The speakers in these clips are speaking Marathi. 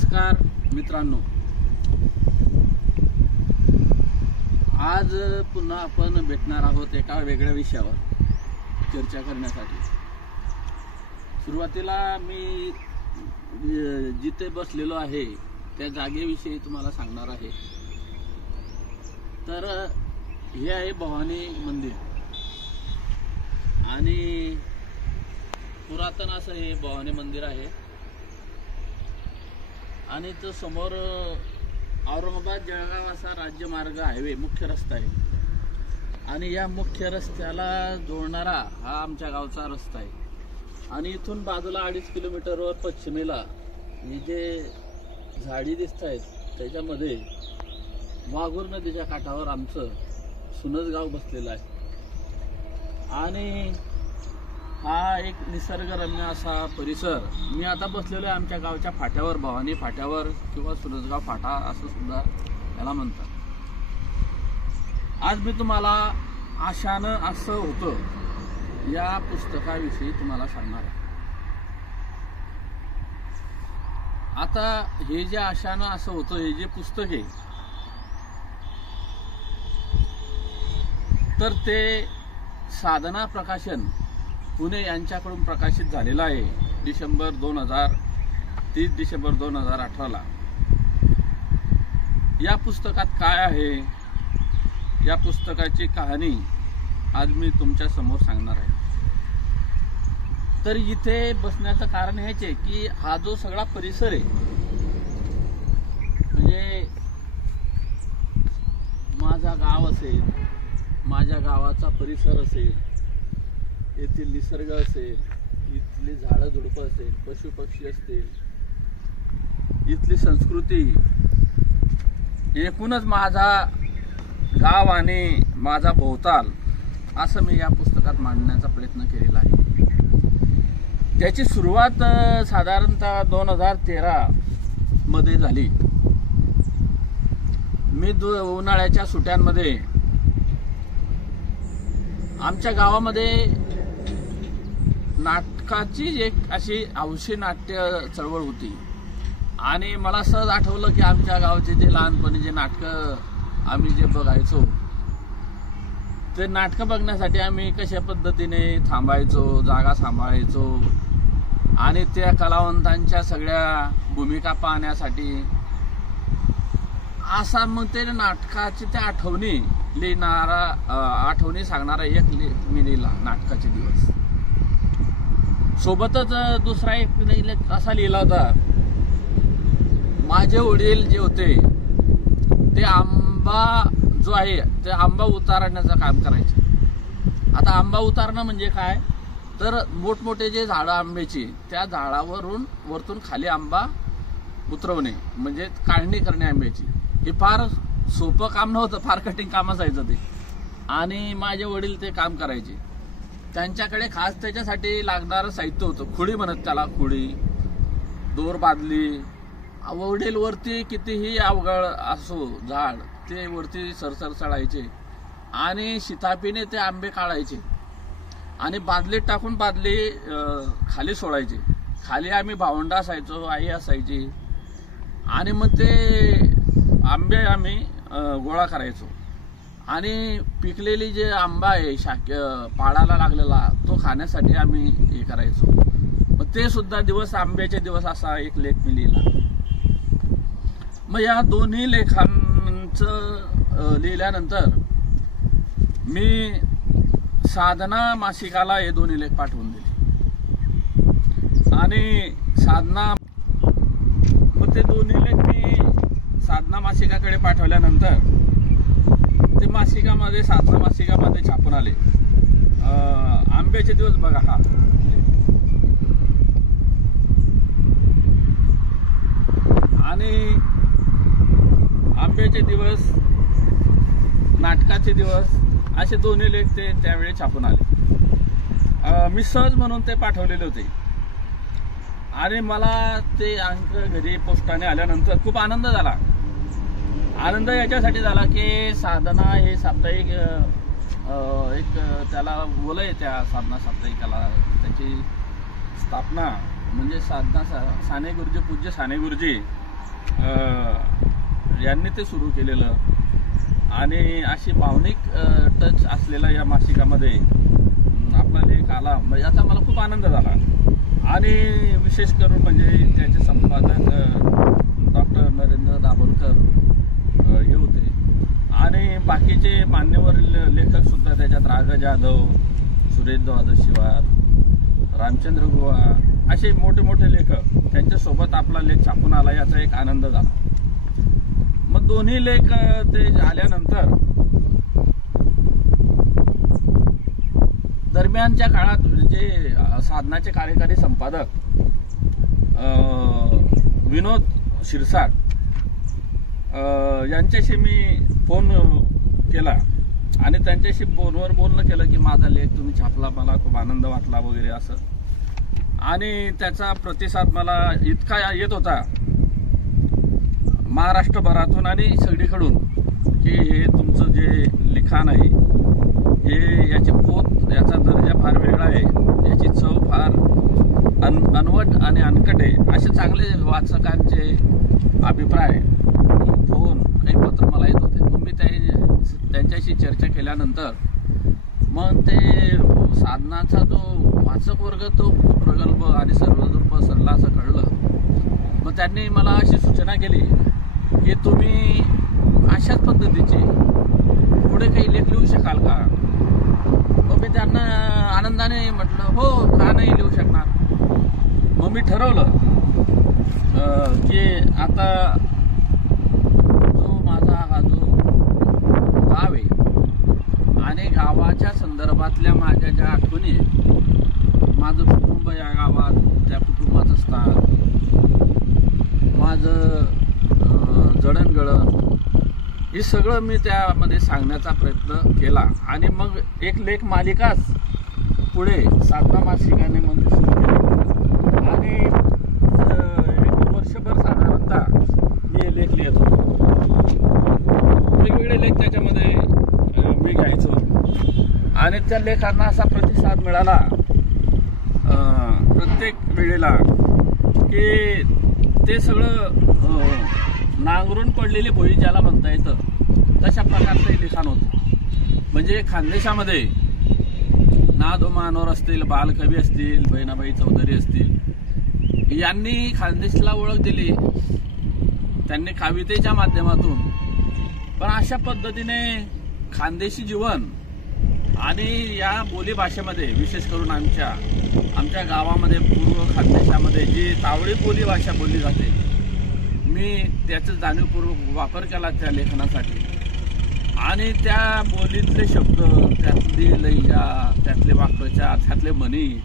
नमस्कार मित्रांनो, आज पुन्हा आपण भेटणार आहोत एका वेगळ्या विषयावर चर्चा करण्यासाठी। सुरुवातीला मी जिथे बसलेलो आहे त्या जागेविषयी तुम्हाला सांगणार आहे। तर हे आहे भवानी मंदिर आणि पुरातन असं हे भवानी मंदिर आहे आणि तो समोर औरंगाबाद जळगाव असा राज्यमार्ग हायवे मुख्य रस्ता आहे आणि या मुख्य रस्त्याला जोडणारा हा आमच्या गावचा रस्ता आहे। आणि इथून बाजूला 2.5 किलोमीटरवर पश्चिमेला ही जे झाडी दिसत आहेत त्याच्यामध्ये वाघूर नदीच्या काठावर आमचं सुनज गाव बसलेलं आहे आणि हा एक निसर्गरम्य असा परिसर। मी आता बसलेलो आहे आमच्या गावच्या फाट्यावर, भवानी फाट्यावर किंवा सुरजगाव फाटा असं सुद्धा याला म्हणतात। आज मी तुम्हाला आशानं असं होतं या पुस्तकाविषयी तुम्हाला सांगणार आहे। आता हे जे आशानं असं होतं हे जे पुस्तक आहे तर ते साधना प्रकाशन पुणे यांच्याकडून प्रकाशित झालेला आहे 30 डिसेंबर 2018ला। या पुस्तकात काय आहे, या पुस्तकाची कहाणी आज मी तुमच्या समोर सांगणार आहे। तर इथे बसण्याचं कारण हेच आहे की हा जो सगळा परिसर आहे म्हणजे माझा गाव असेल, माझ्या गावाचा परिसर असेल, येथील निसर्ग असेल, इथली झाडं झुडपं असेल, पशु पक्षी असतील, इथली संस्कृती, एकूणच माझा गाव आणि माझा भोवताल असं मी या पुस्तकात मांडण्याचा प्रयत्न केलेला आहे। त्याची सुरुवात साधारणतः 2013 मध्ये झाली। मी उन्हाळ्याच्या सुट्ट्यांमध्ये आमच्या गावामध्ये नाटकाची एक अशी हौशी नाट्य चळवळ होती आणि मला सहज आठवलं की आमच्या गावचे जे लहानपणी जे नाटकं आम्ही जे बघायचो ते नाटकं बघण्यासाठी आम्ही कशा पद्धतीने थांबायचो, जागा सांभाळायचो आणि त्या कलावंतांच्या सगळ्या भूमिका पाहण्यासाठी असा मग ते नाटकाची त्या आठवणी लिहिणारा आठवणी सांगणारा एक मी लिहिला नाटकाचे दिवस। सोबतच दुसरा एक असा लिहिला होता, माझे वडील जे होते ते आंबा जो आहे ते आंबा उतारण्याचं काम करायचे। आता आंबा उतारणं म्हणजे काय तर मोठमोठे जे झाडं आंब्याची त्या झाडावरून वरतून खाली आंबा उतरवणे म्हणजे काढणी करणे आंब्याची। हे फार सोपं काम नव्हतं, फार कठीण काम असायचं ते आणि माझे वडील ते काम करायचे। त्यांच्याकडे खास त्याच्यासाठी लागणारं साहित्य होतं, खुडी म्हणत त्याला, खुडी, दोर, बादली। वडील वरती कितीही अवघड असो झाड ते वरती सरसर चढायचे आणि शितापीने ते आंबे काढायचे आणि बादलीत टाकून बादली खाली सोडायचे। खाली आम्ही भावंडा असायचो, आई असायची आणि मग ते आंबे आम्ही गोळा करायचो आणि पिकलेली जे आंबा आहे पाडाला लागलेला तो खाण्यासाठी आम्ही हे करायचो। मग ते सुद्धा दिवस, आंब्याचे दिवस असा एक लेख मी लिहिला। मग या दोन्ही लेखांचं लिहिल्यानंतर मी साधना मासिकाला हे दोन्ही लेख पाठवून दिले आणि साधना मग ते दोन्ही लेख मी साधना मासिकाकडे पाठवल्यानंतर ते मासिकामध्ये, साधना मासिकामध्ये छापून आले। आंब्याचे दिवस बघा हा, आणि आंब्याचे दिवस, नाटकाचे दिवस असे दोन्ही लेख ते त्यावेळी छापून आले। मी सहज म्हणून ते पाठवलेले होते आणि मला ते अंक घरी पोस्टाने आल्यानंतर खूप आनंद झाला। आनंद याच्यासाठी झाला की साधना हे साप्ताहिक एक त्याला बोलय, त्या साधना साप्ताहिकाला त्याची स्थापना म्हणजे साधना साने गुरुजी, पूज्य साने गुरुजी यांनी ते सुरू केलेलं आणि अशी भावनिक टच असलेला या मासिकामध्ये आपला लेख आला, याचा मला खूप आनंद झाला. आणि विशेष करून म्हणजे त्याचे संपादक डॉक्टर नरेंद्र दाभोलकर हे होते आणि बाकीचे मान्यवर लेखक सुद्धा त्याच्यात, राघव जाधव, सुरेश द्वादशीवार, रामचंद्र गुहा असे मोठे मोठे लेखक त्यांच्यासोबत आपला लेख छापून आला, याचा एक आनंद झाला. मग दोन्ही लेख ते आल्यानंतर दरम्यानच्या काळात जे साधनाचे कार्यकारी संपादक विनोद शिरसाट यांच्याशी मी फोन केला आणि त्यांच्याशी फोनवर बोलणं केलं की माझा लेख तुम्ही छापला, मला खूप आनंद वाटला वगैरे असं. आणि त्याचा प्रतिसाद मला इतका येत होता महाराष्ट्रभरातून आणि सगळीकडून की हे तुमचं जे लिखाण आहे हे याची पोत, याचा दर्जा फार वेगळा आहे, याची चव फार अनवट आणि अनकट आहे, असे चांगले वाचकांचे अभिप्राय, फोन, काही पत्र मला येत होते. मग मी त्यांच्याशी चर्चा केल्यानंतर मग ते साधनाचा जो वाचक वर्ग तो खूप प्रगल्भ आणि सर्वदूर सरला असं कळलं. मग त्यांनी मला अशी सूचना केली की तुम्ही अशाच पद्धतीचे पुढे काही लेख लिहू शकाल का? मग मी त्यांना आनंदाने म्हटलं हो, का नाही लिहू शकणार. मग मी ठरवलं की आता जो माझा हा जो गाव आहे आणि गावाच्या संदर्भातल्या माझ्या ज्या आठवणी आहेत, माझं कुटुंब या गावात, त्या कुटुंबाचं स्थान, माझं जडणघडण, हे सगळं मी त्यामध्ये सांगण्याचा प्रयत्न केला. आणि मग एक लेख मालिकाच पुढे साधना मासिकाने मग सुरू केली आणि एक वर्षभर साधारणतः मी हे लेख लिहित होतो. वेगवेगळे लेख त्याच्यामध्ये मी घ्यायचो आणि त्या लेखांना असा प्रतिसाद मिळाला प्रत्येक वेळेला की ते सगळं नांगरून पडलेली भोई ज्याला म्हणता येतं तशा प्रकारचं लिखाण होतं. म्हणजे खानदेशामध्ये नाद मानोर असतील, बालकवी असतील, बहिणाबाई चौधरी असतील, यांनी खानदेशला ओळख दिली त्यांनी कवितेच्या माध्यमातून. पण अशा पद्धतीने खानदेशी जीवन आणि या बोली भाषेमध्ये, विशेष करून आमच्या गावामध्ये पूर्व खानदेशामध्ये जी तावडी बोली भाषा बोलली जाते, मी त्याचा जाणीवपूर्वक वापर केला त्या लेखनासाठी. आणि त्या बोलीतले शब्द, त्यातली लयजा, त्यातले वाक्प्रचार, त्यातले म्हणी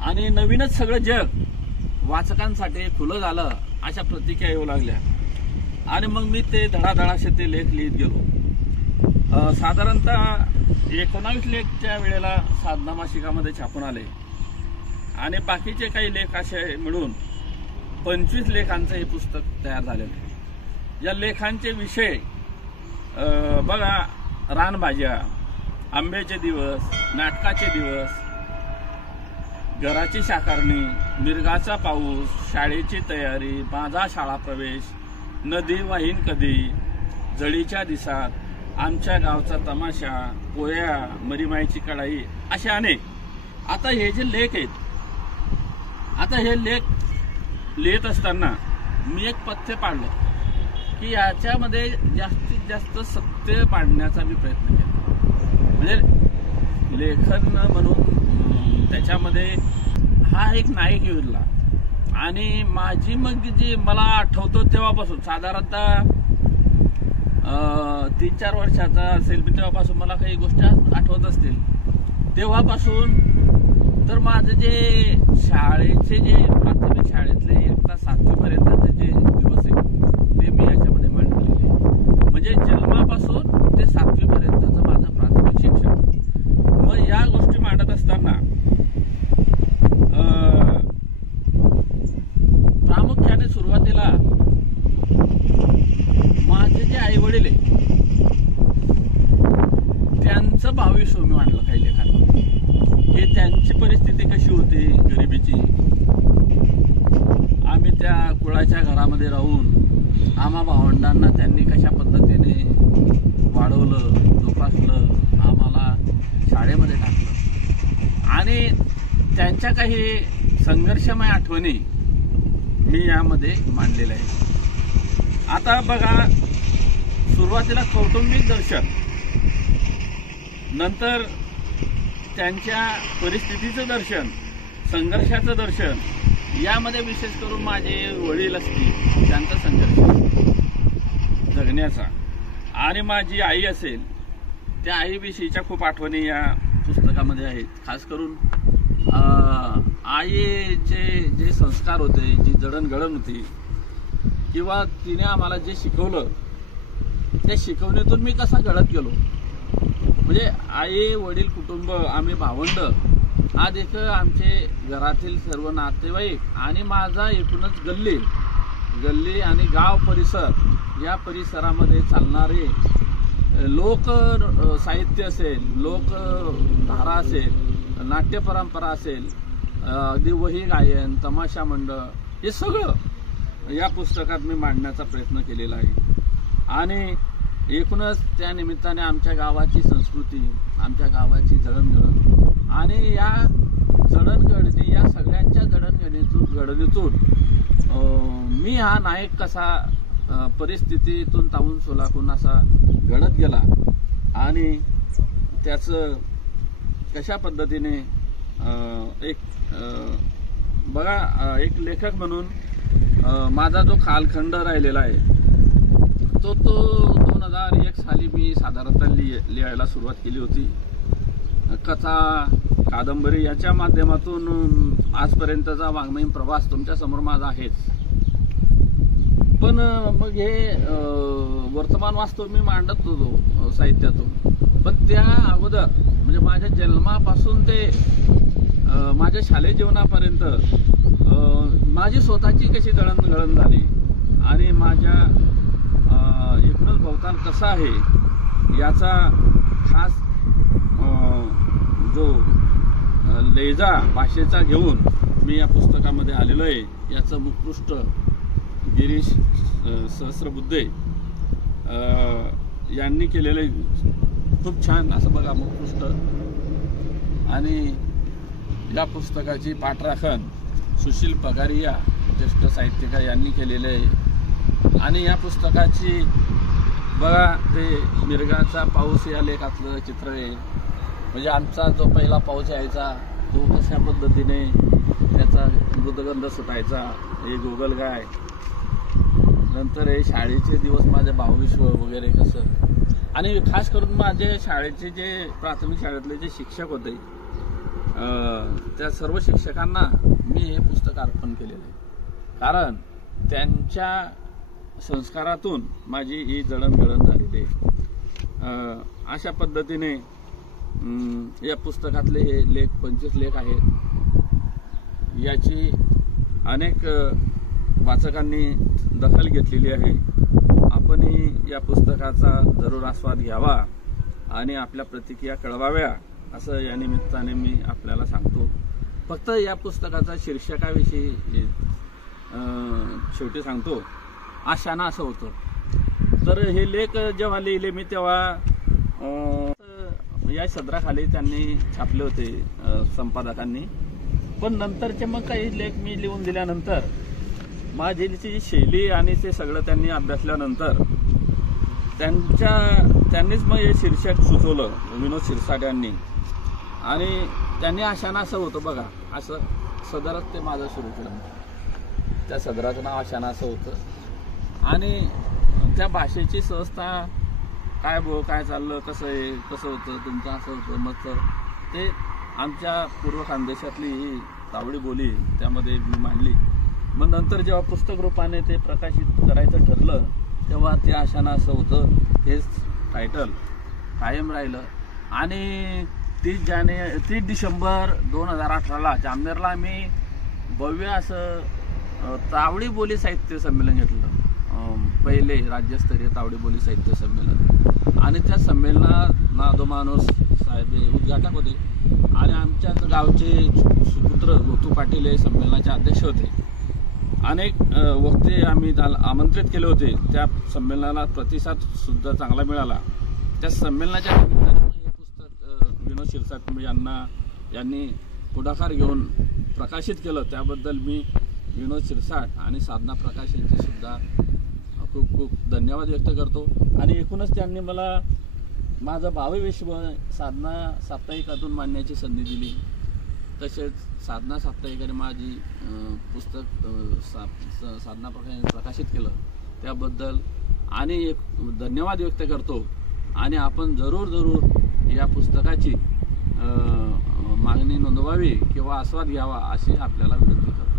आणि नवीनच सगळं जग वाचकांसाठी खुलं झालं अशा प्रतिक्रिया येऊ लागल्या. आणि मग मी ते धडाधडाशे ते लेख लिहित गेलो. साधारणतः 19 लेखच्या वेळेला साधना मासिकामध्ये छापून आले आणि बाकीचे काही लेख असे मिळून 25 लेखांचं हे पुस्तक तयार झालेलं आहे. या लेखांचे विषय बघा, रानभाज्या, आंब्याचे दिवस, नाटकाचे दिवस, घराची शाकारणी, मिरगाचा पाऊस, शाळेची तयारी, माझा शाळा प्रवेश, नदी वाहीन कधी, जळीच्या दिसात, आमच्या गावचा तमाशा, पोया, मरीमाईची कढाई, असे अनेक. आता हे जे लेख आहेत, आता हे लेख लिहित असताना मी एक पथ्य पाळलं की याच्यामध्ये जास्तीत जास्त सत्य पाडण्याचा मी प्रयत्न केला. म्हणजे लेखन म्हणून त्याच्यामध्ये हा एक नायक योजला. आणि माझी मग जी मला आठवतो तेव्हापासून, साधारणतः 3-4 वर्षाचा असेल मी तेव्हापासून मला काही गोष्टी आठवत असतील. तेव्हापासून तर माझं जे शाळेचे जे प्राथमिक शाळेतले 1 ते 7वी पर्यंतचे जे दिवस आहेत ते मी याच्यामध्ये मांडलेले आहे. म्हणजे जन्मापासून ते 7वी पर्यंतचं माझं प्राथमिक शिक्षण. मग या गोष्टी मांडत असताना प्रामुख्याने सुरुवातीला माझे जे आई वडील आहे त्यांचं भाविष्य मी मांडलं काही लेखांमध्ये, की त्यांची परिस्थिती कशी होती गरिबीची. आम्ही त्या कुळाच्या घरामध्ये राहून आम्हा भावंडांना त्यांनी कशा पद्धतीने वाढवलं, जोपासलं, आम्हाला शाळेमध्ये टाकलं आणि त्यांच्या काही संघर्षमय आठवणी मी यामध्ये मांडलेल्या आहे. आता बघा, सुरुवातीला कौटुंबिक दर्शन, नंतर त्यांच्या परिस्थितीचं दर्शन, संघर्षाचं दर्शन, यामध्ये विशेष करून माझे वडील असतील त्यांचा संघर्ष जगण्याचा आणि माझी आई असेल त्या आईविषयीच्या खूप आठवणी या पुस्तकामध्ये आहेत. खास करून आईचे जे संस्कार होते, जी जडणघडण होती किंवा तिने आम्हाला जे शिकवलं त्या शिकवणीतून मी कसा घडत गेलो, म्हणजे आई वडील कुटुंब, आम्ही भावंड, आज एक आमचे घरातील सर्व नातेवाईक आणि माझा एकूणच गल्ली आणि गाव परिसर, या परिसरामध्ये चालणारे लोक साहित्य असेल, लोकधारा असेल, नाट्य परंपरा असेल, अगदी वही गायन, तमाशा मंडळ, हे सगळं या पुस्तकात मी मांडण्याचा प्रयत्न केलेला आहे. आणि एकूणच त्या निमित्ताने आमच्या गावाची संस्कृती, आमच्या गावाची जडणघडण आणि या जडणघडणी, या सगळ्यांच्या जडणघडणीतून मी हा नायक कसा परिस्थितीतून तावून सुलाखून असा घडत गेला आणि त्याचं कशा पद्धतीने बघा, एक लेखक म्हणून माझा जो कालखंड राहिलेला आहे तो 2001 साली मी साधारणतः लिहायला सुरुवात केली होती. कथा, कादंबरी याच्या माध्यमातून आजपर्यंतचा वाङ्मयीन प्रवास तुमच्या समोर माझा आहेच. पण मग हे वर्तमान वास्तव मी मांडत होतो साहित्यातून, पण त्या अगोदर म्हणजे माझ्या जन्मापासून ते माझ्या शालेय जीवनापर्यंत माझी स्वतःची कशी जडणघडण झाली आणि माझ्या एकूणच भवताल कसा आहे याचा खास जो लेजा भाषेचा घेऊन मी या पुस्तकामध्ये आलेलो आहे. याचं मुखपृष्ठ गिरीश सहस्रबुद्धे यांनी केलेलं खूप छान असं बघा मुखपृष्ठ. आणि या पुस्तकाची पाठराखण सुशील पगारिया ज्येष्ठ साहित्यकार यांनी केलेले आहे. आणि या पुस्तकाची बघा, ते मिरगाचा पाऊस या लेखातलं चित्र आहे. म्हणजे आमचा जो पहिला पाऊस यायचा तो कशा पद्धतीने त्याचा मृदगंध सुटायचा, हे गोगलगाय, नंतर हे शाळेचे दिवस, माझे भावविश्व वगैरे कसं. आणि खास करून माझे शाळेचे जे प्राथमिक शाळेतले जे शिक्षक होते त्या सर्व शिक्षकांना मी हे पुस्तक अर्पण केलेलं आहे. कारण त्यांच्या संस्कारातून माझी ही जडणघडण झालेली आहे. अशा पद्धतीने या पुस्तकातले हे लेख 25 लेख आहेत. याची अनेक वाचकांनी दखल घेतलेली आहे. आपणही या पुस्तकाचा जरूर आस्वाद घ्यावा आणि आपल्या प्रतिक्रिया कळवाव्या असं या निमित्ताने मी आपल्याला सांगतो. फक्त या पुस्तकाचा शीर्षकाविषयी शेवटी सांगतो. आशाना असं होतं. तर हे लेख जेव्हा लिहिले मी तेव्हा या सदराखाली त्यांनी छापले होते संपादकांनी. पण नंतरचे मग काही लेख मी लिहून दिल्यानंतर माझी जी शैली आणि ते सगळं त्यांनी अभ्यासल्यानंतर त्यांनीच मग हे शीर्षक सुचवलं, विनोद शिरसाट यांनी. आणि त्यांनी आशाना असं होतं बघा, असं सदरच ते माझं सुरू केलं. त्या सदराचं नाव आशाना असं होतं. आणि त्या भाषेची सहजता, काय चाललं, कसं आहे, कसं होतं तुमचं, असं होतं मग ते आमच्या पूर्व खानदेशातली ही तावडी बोली त्यामध्ये मी मांडली. मग नंतर जेव्हा पुस्तक रूपाने ते प्रकाशित करायचं ठरलं तेव्हा ते आशाना असं होतं हेच टायटल कायम राहिलं. आणि 30 डिसेंबर 2018ला जामनेरला मी भव्य असं तावडी बोली साहित्य संमेलन घेतलं, पहिले राज्यस्तरीय तावडी बोली साहित्य संमेलन. आणि त्या संमेलनात नादो माणूस साहेब उद्घाटक होते आणि आमच्या गावचे सुपुत्र गोतू पाटील हे संमेलनाचे अध्यक्ष होते. अनेक वक्ते आम्ही आमंत्रित केले होते. त्या संमेलनाला प्रतिसाद सुद्धा चांगला मिळाला. त्या संमेलनाच्या निमित्ताने हे पुस्तक विनोद शिरसाट यांनी पुढाकार घेऊन प्रकाशित केलं. त्याबद्दल मी विनोद शिरसाट आणि साधना प्रकाश यांचे सुद्धा खूप खूप धन्यवाद व्यक्त करतो. आणि एकूणच त्यांनी मला माझं 22 विश्व साधना साप्ताहिकातून मांडण्याची संधी दिली. तसेच साधना साप्ताहिकाने माझी पुस्तक साधना प्रकाशित केलं त्याबद्दल आणि एक धन्यवाद व्यक्त करतो. आणि आपण जरूर या पुस्तकाची मागणी नोंदवावी किंवा आस्वाद घ्यावा अशी आपल्याला विनंती करतो.